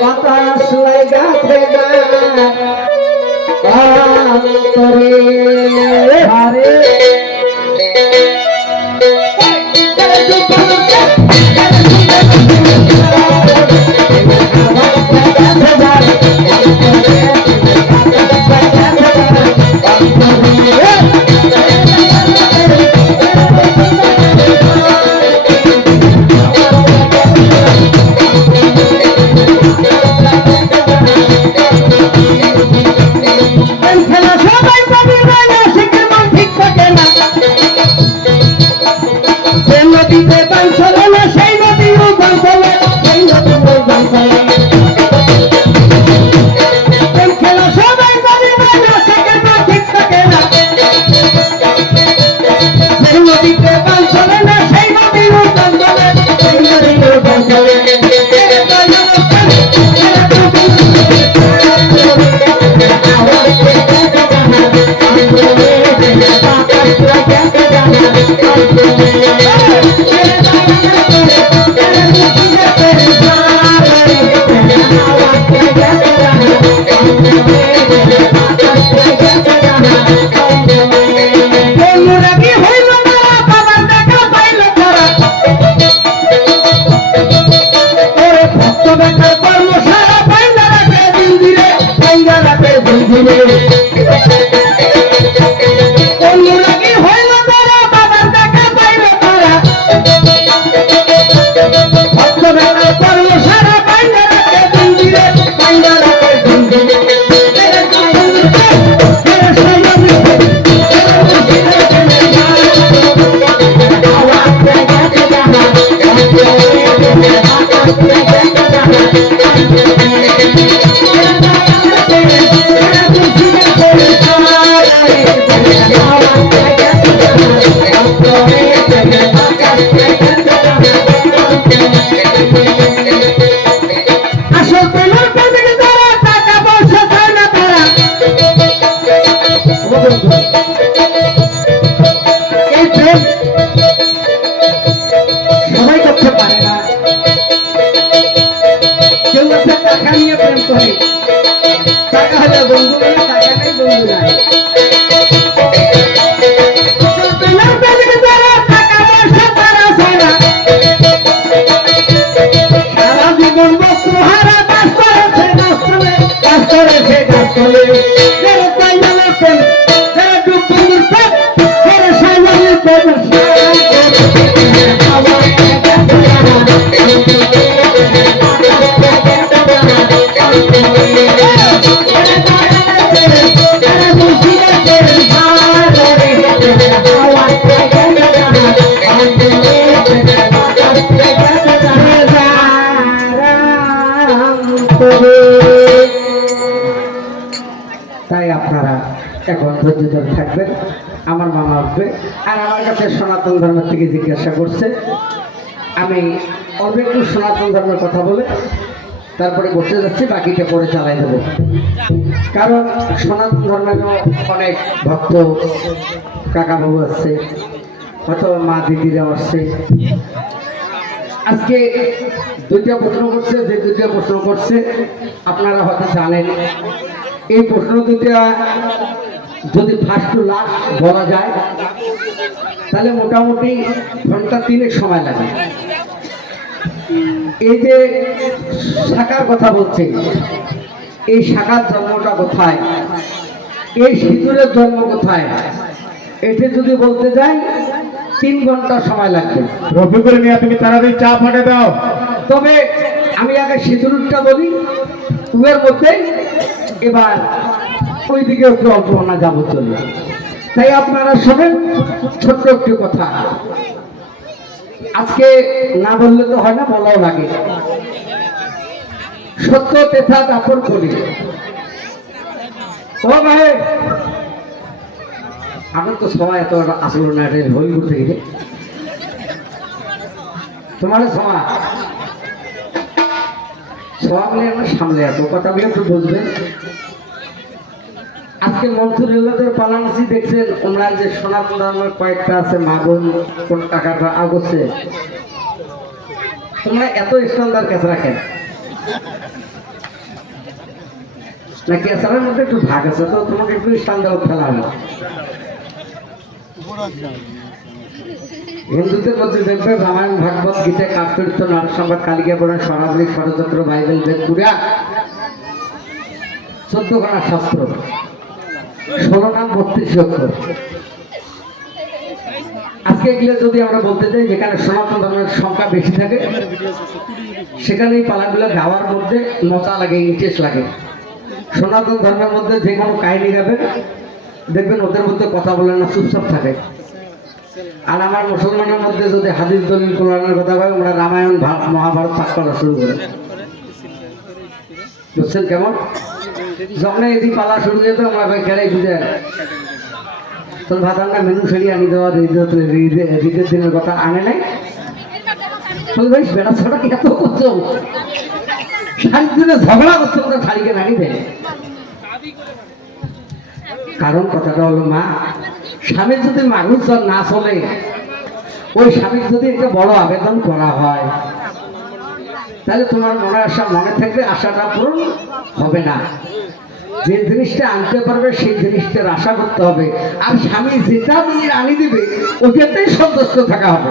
বাতাস লাগাতে অন্তরে হারে তাই আপনারা এখন ধৈর্য ধরে থাকবেন। আমার মামা আসবে আর আমার কাছে সনাতন ধর্মের থেকে জিজ্ঞাসা করছে, আমি অল্প একটু সনাতন ধর্মের কথা বলে তারপরে বসে যাচ্ছি, বাকিটা পরে চালাই দেবো। কারণ সনাতন ধর্মের অনেক ভক্ত কাকা বাবু আসছে, অথবা মা দিদিরা আসছে। আজকে দুইটা প্রশ্ন করছে, যে দুইটা প্রশ্ন করছে আপনারা হয়তো জানেন। এই প্রশ্ন দুইটা যদি ফার্স্ট টু লাস্ট বলা যায় তাহলে মোটামুটি ঘন্টা 3 সময় লাগে। এই যে শাখার কথা বলছে, এই শাখার জন্মটা কোথায়, এই সিঁদুরের জন্ম কোথায়, এটা যদি বলতে যাই 3 ঘন্টা সময় লাগবে। রফিকুল মিয়া, তুমি তাড়াতাড়ি চা ফাটে দাও। তবে আমি আগে সিঁদুরটা বলি, উয়ের মধ্যে এবার ওইদিকে একটু অল্পনা যাবো চলে। তাই আপনারা শোনেন ছোট্ট একটি কথা, আজকে না বললে তো হয় না, বলাও লাগে। সত্য তেথা দাপন করি। ও ভাই, আমার তো সময় এত আসল না, হই করতে গেলে তোমার সময় মিলে আমার সামনে এত কথা বলে একটু বুঝবেন। আজকে মন্ত্রীদের পালানসি দেখছেন, ওনারা যে সনাতন ধর্মের কয়েকটা আছে মা বোন কোন টাকাটা আগছে, তোমরা এত স্ট্যান্ডার্ড কাছে রাখেন। না কেসারের মধ্যে একটু ভাগ আছে, তো তোমাকে একটু স্থান দেওয়া ফেলা হলো। হিন্দুদের মধ্যে দেখবে রামায়ণ, ভাগবত, গীতা, কাকচরিত্র, নাটক, সংবাদ, কালিকা পুরাণ, স্বরাবলী, ষড়যন্ত্র, বাইবেল, বেদ, পুরাণ, 14খানা শাস্ত্র, 16 নাম 32 অক্ষর। আজকে এগুলো যদি আমরা বলতে যাই, যেখানে সনাতন ধর্মের সংখ্যা বেশি থাকে সেখানে এই পালাগুলো গাওয়ার মধ্যে মজা লাগে, ইন্টারেস্ট লাগে। সনাতন ধর্মের মধ্যে যে কোনো কাহিনী গাবে দেখবেন ওদের মধ্যে কথা বলে না, চুপচাপ থাকে। আর আমার মুসলমানের মধ্যে যদি হাদিস, দলিল, কোরআনের কথা হয়, ওরা রামায়ণ, মহাভারত পাঠ করা শুরু করে। বুঝছেন কেমন? যখন এই পালা শুরু যেত আমরা খেলাই বুঝে তোর ভাতাঙ্গা মেনু সেরি আনি দেওয়া, ঈদের দিনের কথা আনে নাই। ভাই বেড়া ছড়া কি এত করছো, শাড়ির দিনে ঝগড়া করছো, ওরা শাড়িকে নাকি দেয়। কারণ কথাটা হলো মা, স্বামীর যদি মানুষ না চলে, ওই স্বামীর যদি একটা বড় আবেদন করা হয়, তাহলে তোমার মনে আশা মনে থাকবে, আশাটা পূরণ হবে না। যে জিনিসটা আনতে পারবে সেই জিনিসটার আশা করতে হবে, আর স্বামী যেটা দিয়ে আনি দিবে ওটাতেই সন্তুষ্ট থাকা হবে।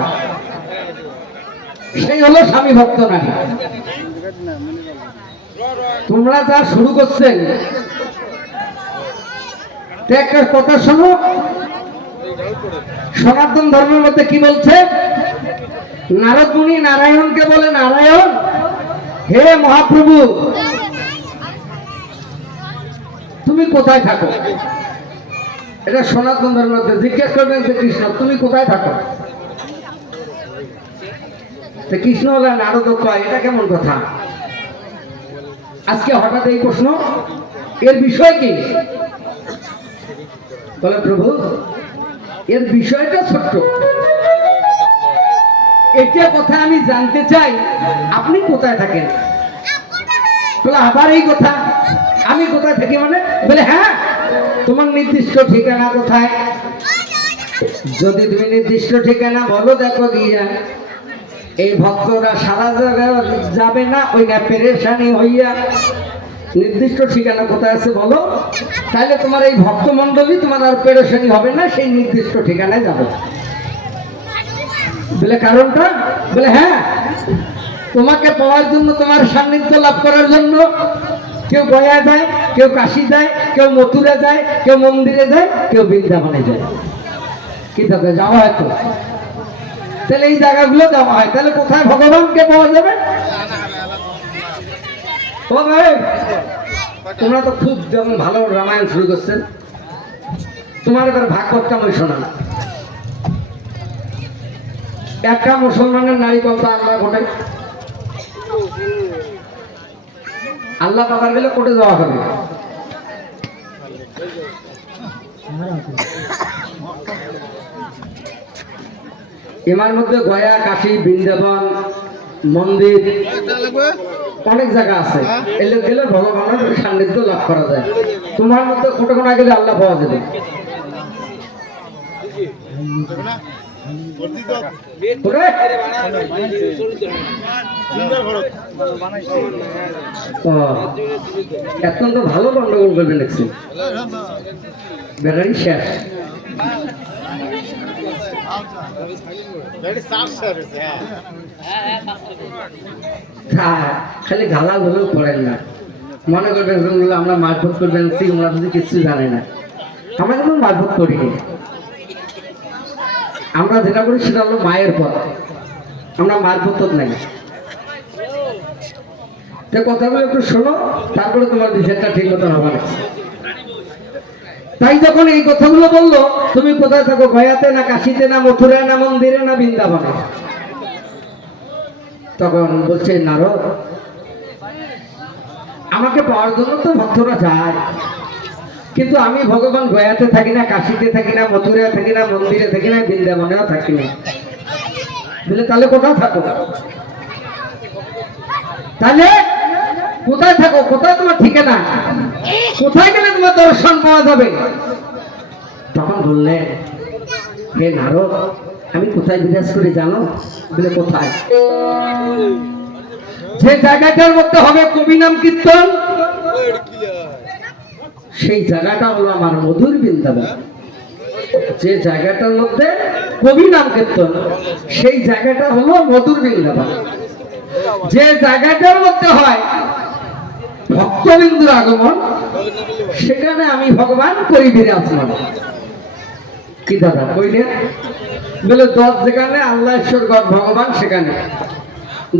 সেই হলো স্বামী ভক্ত নারী। তোমরা যা শুরু করছেন, একটা কথা শোনো, সনাতন ধর্মের মধ্যে কি বলছে? নারদ মুনি নারায়ণকে বলে, নারায়ণ হে মহাপ্রভু তুমি কোথায় থাকো? এটা সনাতন ধর্মের মধ্যে জিজ্ঞেস করবেন যে কৃষ্ণ তুমি কোথায় থাকো? কৃষ্ণ হলে নারদ কয়, এটা কেমন কথা? আজকে হঠাৎ এই প্রশ্ন, এর বিষয় কি? বলে প্রভু এর বিষয়টা ছোট্ট, এটা কথা আমি জানতে চাই, আপনি কোথায় থাকেন? বলে আবার এই কথা, আমি কোথায় থাকি মানে? বলে হ্যাঁ, তোমার নির্দিষ্ট ঠিকানা কোথায়? যদি তুমি নির্দিষ্ট ঠিকানা বলো, দেখো গিয়া এই ভক্তরা সারা জায়গায় যাবে না, ওইটা পেরেশানি হইয়া। নির্দিষ্ট ঠিকানা কোথায় আছে বলো, তাহলে তোমার এই ভক্ত মন্ডলী তোমার আর পেরেশানি হবে না, সেই নির্দিষ্ট ঠিকানায় যাবে। বলে কারণটা? বলে হ্যাঁ, তোমাকে পাওয়ার জন্য, তোমার সান্নিধ্য লাভ করার জন্য কেউ গয়া যায়, কেউ কাশি যায়, কেউ মথুরা যায়, কেউ মন্দিরে যায়, কেউ বৃন্দাবনে যায়। কি থাকে যাওয়া হয় তো, তাহলে এই জায়গাগুলো যাওয়া হয়, তাহলে কোথায় ভগবানকে পাওয়া যাবে? ও ভাই তোমরা তো খুব যেমন ভালো রামায়ণ শুরু করছেন, তোমার এবার ভাগ করতাম ওই শোনা। একটা মুসলমানের নারী কথা আল্লাহ কোটে, আল্লাহ পাবার গেলে কোটে যাওয়া হবে। এমার মধ্যে গয়া, কাশী, বৃন্দাবন, মন্দির, অনেক জায়গা আছে। এলে গেলে ভগবানের সান্নিধ্য লাভ করা যায়। তোমার মধ্যে কোটে কোনা গেলে আল্লাহ পাওয়া যাবে। এখন তো ভালো গন্ডগোল করবে দেখছি, ব্যাটারি শেষ। খালি গালা গুলো করেন না, মনে করবেন আমরা মারফত করবেন, ওরা যদি কিছু জানে না। আমরা কিন্তু মারফত করিনি, আমরা যেটা করি সেটা হলো মায়ের পথ, আমরা মারফত নাই। কথাগুলো একটু শোনো, তারপরে তোমার বিষয়টা ঠিক মতো হবে না। তাই যখন এই কথাগুলো বললো, তুমি কোথায় থাকো? গয়াতে না কাশীতে না মথুরায় না মন্দিরে না বৃন্দাবনে? তখন বলছে নারদ আমাকে পাওয়ার জন্য তো ভক্তরা যায়, কিন্তু আমি ভগবান গয়াতে থাকি না, কাশীতে থাকি না, মথুরায় থাকি না, মন্দিরে থাকি না, বৃন্দাবনেও থাকি না। বলে তাহলে কোথায় থাকো? তাহলে কোথায় থাকো? কোথায় তোমার ঠিকানা? কোথায় গেলে তোমার দর্শন পাওয়া যাবে? তখন বললে হে নারদ আমি কোথায় বিরাজ করি জানো? বলে কোথায়? যে জায়গাটার মধ্যে হবে কবি নাম কীর্তন, সেই জায়গাটা হলো আমার মধুর বৃন্দাবন। যে জায়গাটার মধ্যে কবি নাম কীর্তন, সেই জায়গাটা হলো মধুর বৃন্দাবন। যে জায়গাটার মধ্যে হয় ভক্তবিন্দুর আগমন, সেখানে আমি ভগবান করি বিরাজমান। কি দাদা কইলেন? বলে 10 যেখানে আল্লাহ ঈশ্বর গড ভগবান, সেখানে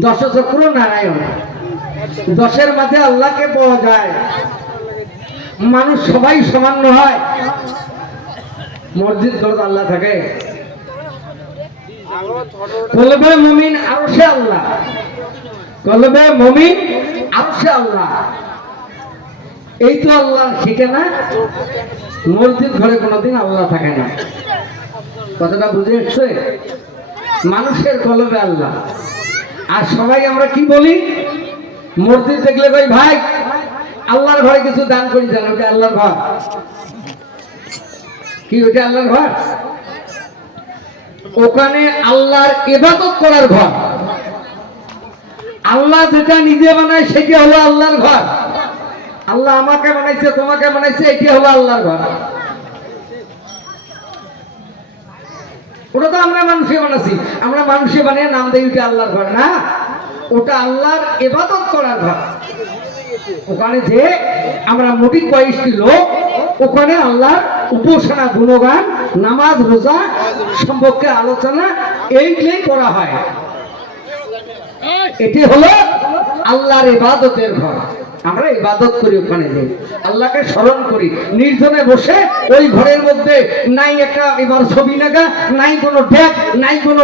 10 চক্র নারায়ণ, 10-এর মাঝে আল্লাহকে পাওয়া যায়। মানুষ সবাই সমান হয়, মসজিদ ঘর আল্লাহ থাকে, কলবে মুমিন আরশে আল্লাহ, কলবে মুমিন আরশে আল্লাহ। এই তো আল্লাহর ঠিকানা। মসজিদ ঘরে কোনোদিন আল্লাহ থাকে না। কথাটা বুঝে এসছে? মানুষের কলবে আল্লাহ। আর সবাই আমরা কি বলি? মসজিদ দেখলে ভাই ভাই আল্লাহর ঘরে কিছু দান করি, জানো ওটা আল্লাহর ঘর। কি ওটা আল্লাহর ঘর? ওখানে আল্লাহর ইবাদত করার ঘর। আল্লাহ যেটা নিজে বানায় সেটা হলো আল্লাহর ঘর। আল্লাহ আমাকে বানাইছে, তোমাকে বানাইছে, এটি হলো আল্লাহর ঘর। ওটা তো আমরা মানুষে বানাচ্ছি, আমরা মানুষে বানিয়ে নাম দেই ওটা আল্লাহর ঘর না, ওটা আল্লাহর ইবাদত করার ঘর। ওখানে যে আমরা মোটি 22টি লোক, ওখানে আল্লাহর উপাসনা, গুণগান, নামাজ, রোজা সম্পর্কে আলোচনা এইগুলোই করা হয়। এটি হলো আল্লাহর ইবাদতের ঘর। আমরা ইবাদত করি, ওখানে যাই, আল্লাহকে স্মরণ করি। নির্জনে বসে ওই ঘরের মধ্যে নাই একটা এবার ছবি নাগা, নাই কোনো ডেক, নাই কোনো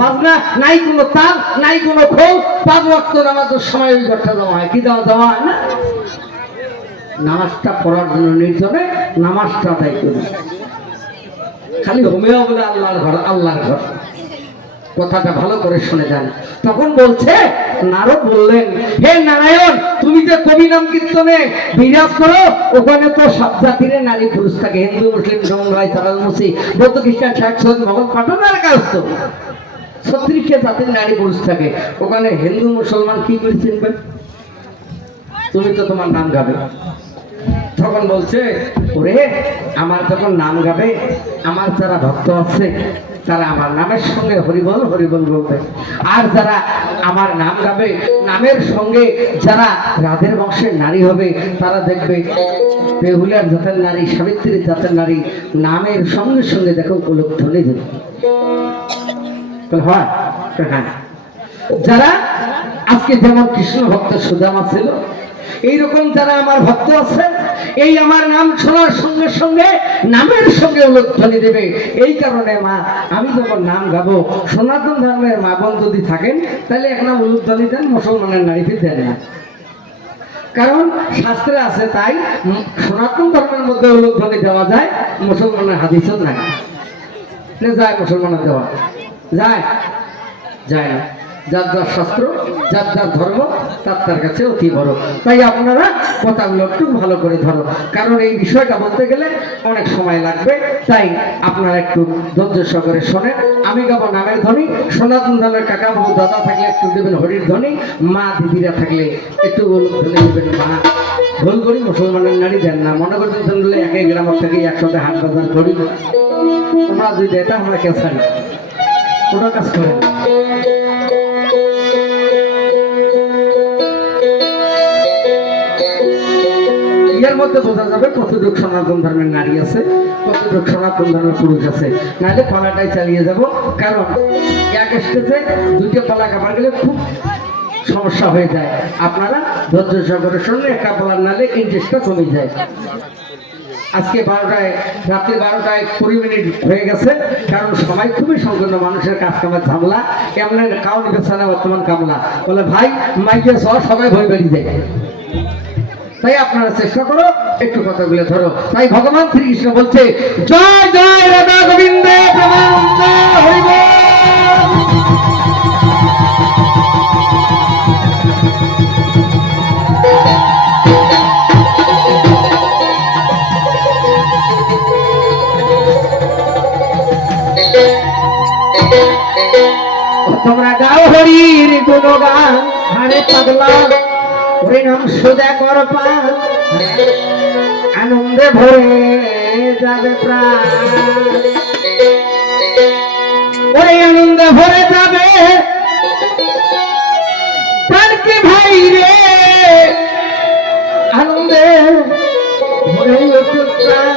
বাজনা, নাই কোনো তাল, নাই কোনো খোল। 5 ওয়াক্ত নামাজের সময় ওই ঘরটা দেওয়া হয়। কি দেওয়া হয় না? নামাজটা পড়ার জন্য নির্জনে নামাজটা আদায় করি। খালি হোমেও বলে আল্লাহর ঘর, আল্লাহর ঘর। কথাটা ভালো করে শুনে যান। তখন বলছে, নারদ বললেন, হে নারায়ণ, তুমি যে কবি নাম কীর্তনে বিরাজ করো, ওখানে তো সব জাতির নারী পুরুষ থাকে, হিন্দু, মুসলিম, জৈন, ভাই, তারাল, মুসি, বৌদ্ধ, খ্রিস্টান, শেখ, সৈয়দ, মোগল, পাঠানের কাজ তো 36 জাতির নারী পুরুষ থাকে। ওখানে হিন্দু মুসলমান কি করে চিনবেন? তুমি তো তোমার নাম গাবে। তখন বলছে, ওরে আমার যখন নাম গাবে, আমার যারা ভক্ত আছে তারা আমার নামের সঙ্গে হরিবল হরিবল বলবে। আর যারা আমার নাম গাবে, নামের সঙ্গে যারা রাধের বংশের নারী হবে, তারা দেখবে বেহুলার জাতের নারী, সাবিত্রীর জাতের নারী, নামের সঙ্গে সঙ্গে দেখো গোলক ধ্বনি দেবে। হয় হ্যাঁ। যারা আজকে যেমন কৃষ্ণ ভক্ত সুদামা ছিল, এইরকম যারা আমার ভক্ত আছে, এই আমার নাম শোনার সঙ্গে সঙ্গে নামের সঙ্গে উল্লেখধ্বনি দেবে। এই কারণে মা, আমি যখন নাম গাবো, সনাতন ধর্মের মা বোন যদি থাকেন, তাহলে এক নাম উল্লেখধ্বনি দেন, মুসলমানের নারীকে দেন না। কারণ শাস্ত্রে আছে, তাই সনাতন ধর্মের মধ্যে উল্লেখধ্বনি দেওয়া যায়, মুসলমানের হাদিসও নাই। যায় মুসলমানের দেওয়া যায়? যায় না। যার যার শাস্ত্র, যার যার ধর্ম, তার কাছে অতি বড়। তাই আপনারা কথাগুলো একটু ভালো করে ধরো, কারণ এই বিষয়টা বলতে গেলে অনেক সময় লাগবে। তাই আপনারা একটু ধৈর্য সহকারে শোনেন। আমি গাবো নামের ধ্বনি, সনাতন ধর্মের কাকা বাবু দাদা থাকলে একটু দেবেন হরির ধ্বনি, মা দিদিরা থাকলে একটু ধ্বনি দেবেন মা। ভুল করি মুসলমানের নারী দেন না, মনে করছেন শুনলে একই গ্রামের থেকে একসাথে হাট বাজার করি। তোমরা যদি এটা আমরা কেউ ছাড়ি, ওটা কাজ করে এর মধ্যে বোঝা যাবে কতটুক সনাতন ধর্মের নারী আছে, কতটুক সনাতন ধর্মের পুরুষ আছে। নাহলে পালাটাই চালিয়ে যাব, কারণ এক স্টেজে 2টে পালা কাপড় গেলে খুব সমস্যা হয়ে যায়। আপনারা ধৈর্য সহকারে শুনলে একটা পালার নালে ইন্টারেস্টটা কমে যায়। আজকে 12টায়, রাত্রি 12টায় 20 মিনিট হয়ে গেছে, কারণ সময় খুবই সংকীর্ণ, মানুষের কাজ কামের ঝামেলা, এমন কাউ নিবেছে না বর্তমান কামলা। বলে ভাই মাইকে সবাই ভয় বেরিয়ে যায়। তাই আপনারা চেষ্টা করো একটু কথাগুলো ধরো। তাই ভগবান শ্রীকৃষ্ণ বলছে, জয় জয় রাধা গোবিন্দ প্রেমানন্দ হরি বল। তোমরা গাও হরির গুণগান, হারে পাগলা ওরে নাম সোজা কর পান আনন্দে ভরে যাবে প্রাণ ওরে আনন্দে ভরে যাবে প্রাণকে ভাই রে আনন্দে ভরে উঠবে প্রাণ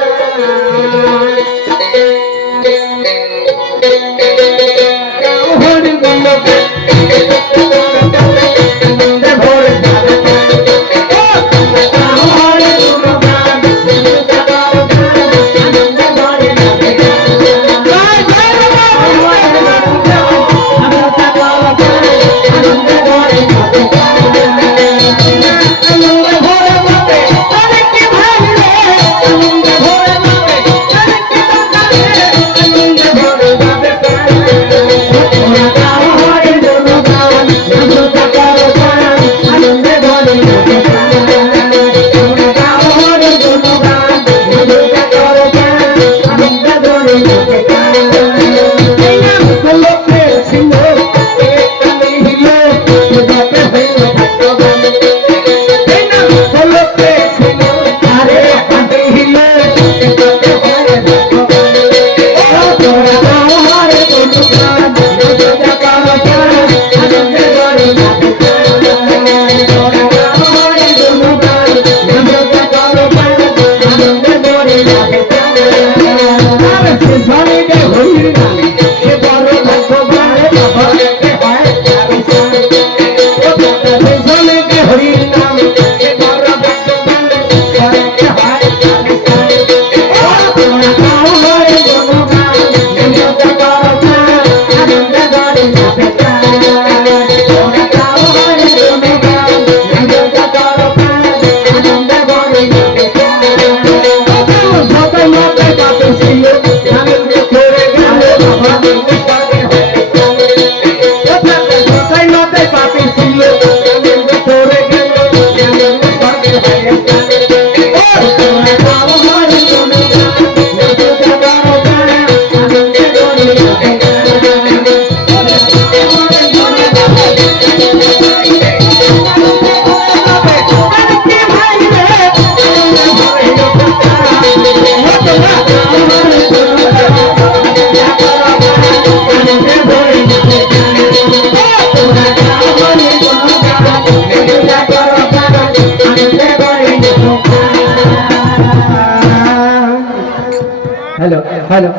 হ্যালো হ্যালো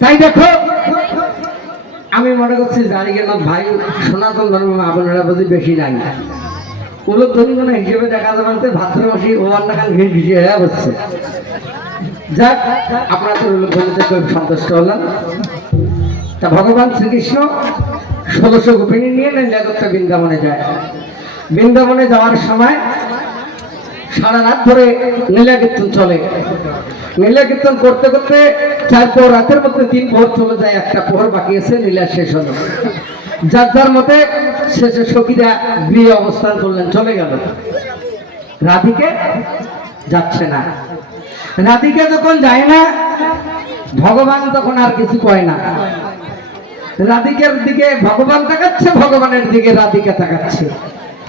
তাই দেখো আমি মনে করছি জানি কেন ভাই সনাতন ধর্ম আপনারা বুঝি বেশি নাই উলুক ধর্মীয় হিসেবে দেখা যাবে ভাদ্র মাসি ওয়ান্না খান ঘিস ঘিসে হয়ে বসছে যাক আপনাদের উলুক ধর্মীতে খুব সন্তুষ্ট হলাম তা ভগবান শ্রীকৃষ্ণ 1600 গোপিনী নিয়ে নীলাগত্তা বৃন্দাবনে যায় বৃন্দাবনে যাওয়ার সময় সারা রাত ধরে নীলা কীর্তন চলে নীলা কীর্তন করতে করতে 4 প্রহর রাতের মধ্যে 3 প্রহর চলে যায় একটা প্রহর বাকি আছে নীলা শেষ হলো যার যার মতে শেষে সখীরা গৃহে অবস্থান করলেন চলে গেল রাধিকে যাচ্ছে না রাধিকে যখন যায় না ভগবান তখন আর কিছু কয় না রাধিকার দিকে ভগবান তাকাচ্ছে ভগবানের দিকে রাধিকা তাকাচ্ছে